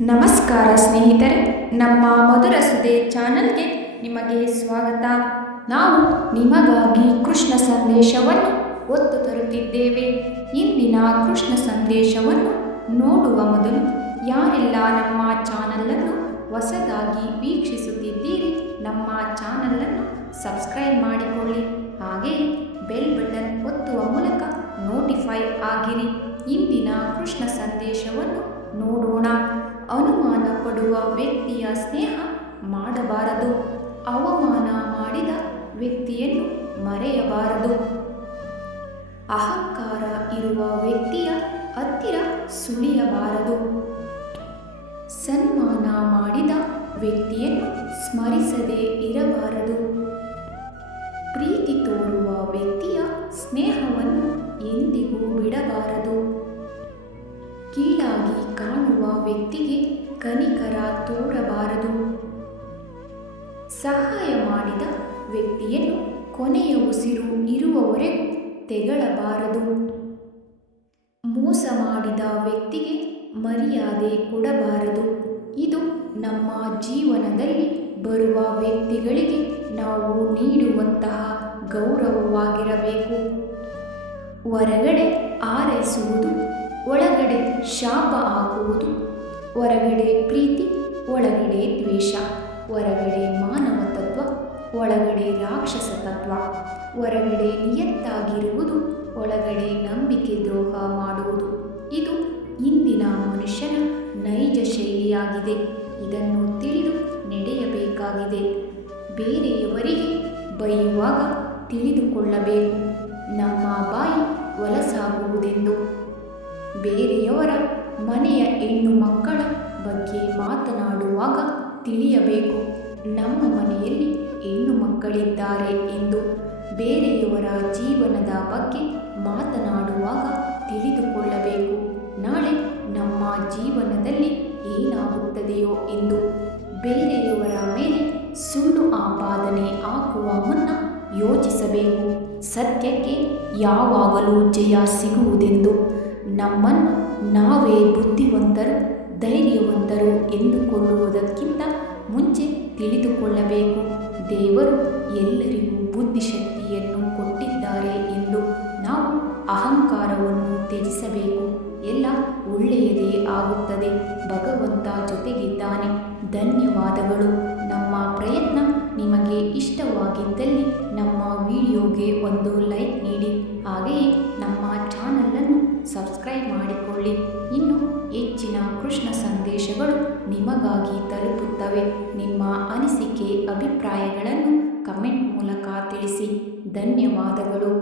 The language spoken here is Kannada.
ನಮಸ್ಕಾರ ಸ್ನೇಹಿತರೆ, ನಮ್ಮ ಮಧುರ ಸುದೆ ಚಾನಲ್ಗೆ ನಿಮಗೆ ಸ್ವಾಗತ. ನಾವು ನಿಮಗಾಗಿ ಕೃಷ್ಣ ಸಂದೇಶವನ್ನು ಒತ್ತು ತರುತ್ತಿದ್ದೇವೆ. ಇಂದಿನ ಕೃಷ್ಣ ಸಂದೇಶವನ್ನು ನೋಡುವ ಮೊದಲು ಯಾರೆಲ್ಲ ನಮ್ಮ ಚಾನಲನ್ನು ಹೊಸದಾಗಿ ವೀಕ್ಷಿಸುತ್ತಿದ್ದೀರಿ, ನಮ್ಮ ಚಾನಲನ್ನು ಸಬ್ಸ್ಕ್ರೈಬ್ ಮಾಡಿಕೊಳ್ಳಿ. ಹಾಗೆಯೇ ಬೆಲ್ ಬಟನ್ ಒತ್ತುವ ಮೂಲಕ ನೋಟಿಫೈ ಆಗಿರಿ. ಇಂದಿನ ಕೃಷ್ಣ ಸಂದೇಶವನ್ನು ನೋಡೋಣ. ಅನುಮಾನ ಪಡುವ ವ್ಯಕ್ತಿಯ ಸ್ನೇಹ ಮಾಡಬಾರದು. ಅವಮಾನ ಮಾಡಿದ ವ್ಯಕ್ತಿಯನ್ನು ಮರೆಯಬಾರದು. ಅಹಂಕಾರ ಇರುವ ವ್ಯಕ್ತಿಯ ಹತ್ತಿರ ಸುಳಿಯಬಾರದು. ಸನ್ಮಾನ ಮಾಡಿದ ವ್ಯಕ್ತಿಯನ್ನು ಸ್ಮರಿಸದೇ ಇರಬಾರದು. ಪ್ರೀತಿ ತೋರುವ ವ್ಯಕ್ತಿಯ ಸ್ನೇಹವನ್ನು ಎಂದಿಗೂ ಬಿಡಬಾರದು. ಕೀಳಾಗಿ ಕಾಣುವ ವ್ಯಕ್ತಿಗೆ ಕನಿಕರ ತೋರಬಾರದು. ಸಹಾಯ ಮಾಡಿದ ವ್ಯಕ್ತಿಯನ್ನು ಕೊನೆಯ ಉಸಿರು ಇರುವವರೆಗೂ ತೆಗಳಬಾರದು. ಮೋಸ ಮಾಡಿದ ವ್ಯಕ್ತಿಗೆ ಮರ್ಯಾದೆ ಕೊಡಬಾರದು. ಇದು ನಮ್ಮ ಜೀವನದಲ್ಲಿ ಬರುವ ವ್ಯಕ್ತಿಗಳಿಗೆ ನಾವು ನೀಡುವಂತಹ ಗೌರವವಾಗಿರಬೇಕು. ಹೊರಗಡೆ ಹಾರೈಸುವುದು, ಒಳಗಡೆ ಶಾಪ ಹಾಕುವುದು. ಹೊರಗಡೆ ಪ್ರೀತಿ, ಒಳಗಡೆ ದ್ವೇಷ. ಹೊರಗಡೆ ಮಾನವ ತತ್ವ, ಒಳಗಡೆ ರಾಕ್ಷಸ ತತ್ವ. ಹೊರಗಡೆ ನಿಯತ್ತಾಗಿರುವುದು, ಒಳಗಡೆ ನಂಬಿಕೆ ದ್ರೋಹ ಮಾಡುವುದು. ಇದು ಇಂದಿನ ಮನುಷ್ಯನ ನೈಜ ಶೈಲಿಯಾಗಿದೆ. ಇದನ್ನು ತಿಳಿದು ನಡೆಯಬೇಕಾಗಿದೆ. ಬೇರೆಯವರಿಗೆ ಬೈಯುವಾಗ ತಿಳಿದುಕೊಳ್ಳಬೇಕು, ನಮ್ಮ ಬಾಯಿ ಹೊಲಸಾಗುವುದೆಂದು. ಬೇರೆಯವರ ಮನೆಯ ಹೆಣ್ಣು ಮಕ್ಕಳ ಬಗ್ಗೆ ಮಾತನಾಡುವಾಗ ತಿಳಿಯಬೇಕು, ನಮ್ಮ ಮನೆಯಲ್ಲಿ ಹೆಣ್ಣು ಮಕ್ಕಳಿದ್ದಾರೆ ಎಂದು. ಬೇರೆಯವರ ಜೀವನದ ಬಗ್ಗೆ ಮಾತನಾಡುವಾಗ ತಿಳಿದುಕೊಳ್ಳಬೇಕು, ನಾಳೆ ನಮ್ಮ ಜೀವನದಲ್ಲಿ ಏನಾಗುತ್ತದೆಯೋ ಎಂದು. ಬೇರೆಯವರ ಮೇಲೆ ಸುಳ್ಳು ಆಪಾದನೆ ಹಾಕುವ ಮುನ್ನ ಯೋಚಿಸಬೇಕು, ಸತ್ಯಕ್ಕೆ ಯಾವಾಗಲೂ ಜಯ ಸಿಗುವುದೆಂದು. ನಮ್ಮನ್ನು ನಾವೇ ಬುದ್ಧಿವಂತರು, ಧೈರ್ಯವಂತರು ಎಂದುಕೊಳ್ಳುವುದಕ್ಕಿಂತ ಮುಂಚೆ ತಿಳಿದುಕೊಳ್ಳಬೇಕು, ದೇವರು ಎಲ್ಲರಿಗೂ ಬುದ್ಧಿಶಕ್ತಿಯನ್ನು ಕೊಟ್ಟಿದ್ದಾರೆ ಎಂದು. ನಾವು ಅಹಂಕಾರವನ್ನು ತ್ಯಜಿಸಬೇಕು. ಎಲ್ಲ ಒಳ್ಳೆಯದೇ ಆಗುತ್ತದೆ. ಭಗವಂತ ಜೊತೆಗಿದ್ದಾನೆ. ಧನ್ಯವಾದಗಳು. ನಮ್ಮ ಪ್ರಯತ್ನ ನಿಮಗೆ ಇಷ್ಟವಾಗಿದ್ದಲ್ಲಿ ನಮ್ಮ ವಿಡಿಯೋಗೆ ಒಂದು ಲೈಕ್ ನೀಡಿ. ಹಾಗೆಯೇ ನಮ್ಮ ಚಾನಲನ್ನು ಸಬ್ಸ್ಕ್ರೈಬ್ ಮಾಡಿಕೊಳ್ಳಿ. ಇನ್ನು ಹೆಚ್ಚಿನ ಕೃಷ್ಣ ಸಂದೇಶಗಳು ನಿಮಗಾಗಿ ತಲುಪುತ್ತವೆ. ನಿಮ್ಮ ಅನಿಸಿಕೆ, ಅಭಿಪ್ರಾಯಗಳನ್ನು ಕಮೆಂಟ್ ಮೂಲಕ ತಿಳಿಸಿ. ಧನ್ಯವಾದಗಳು.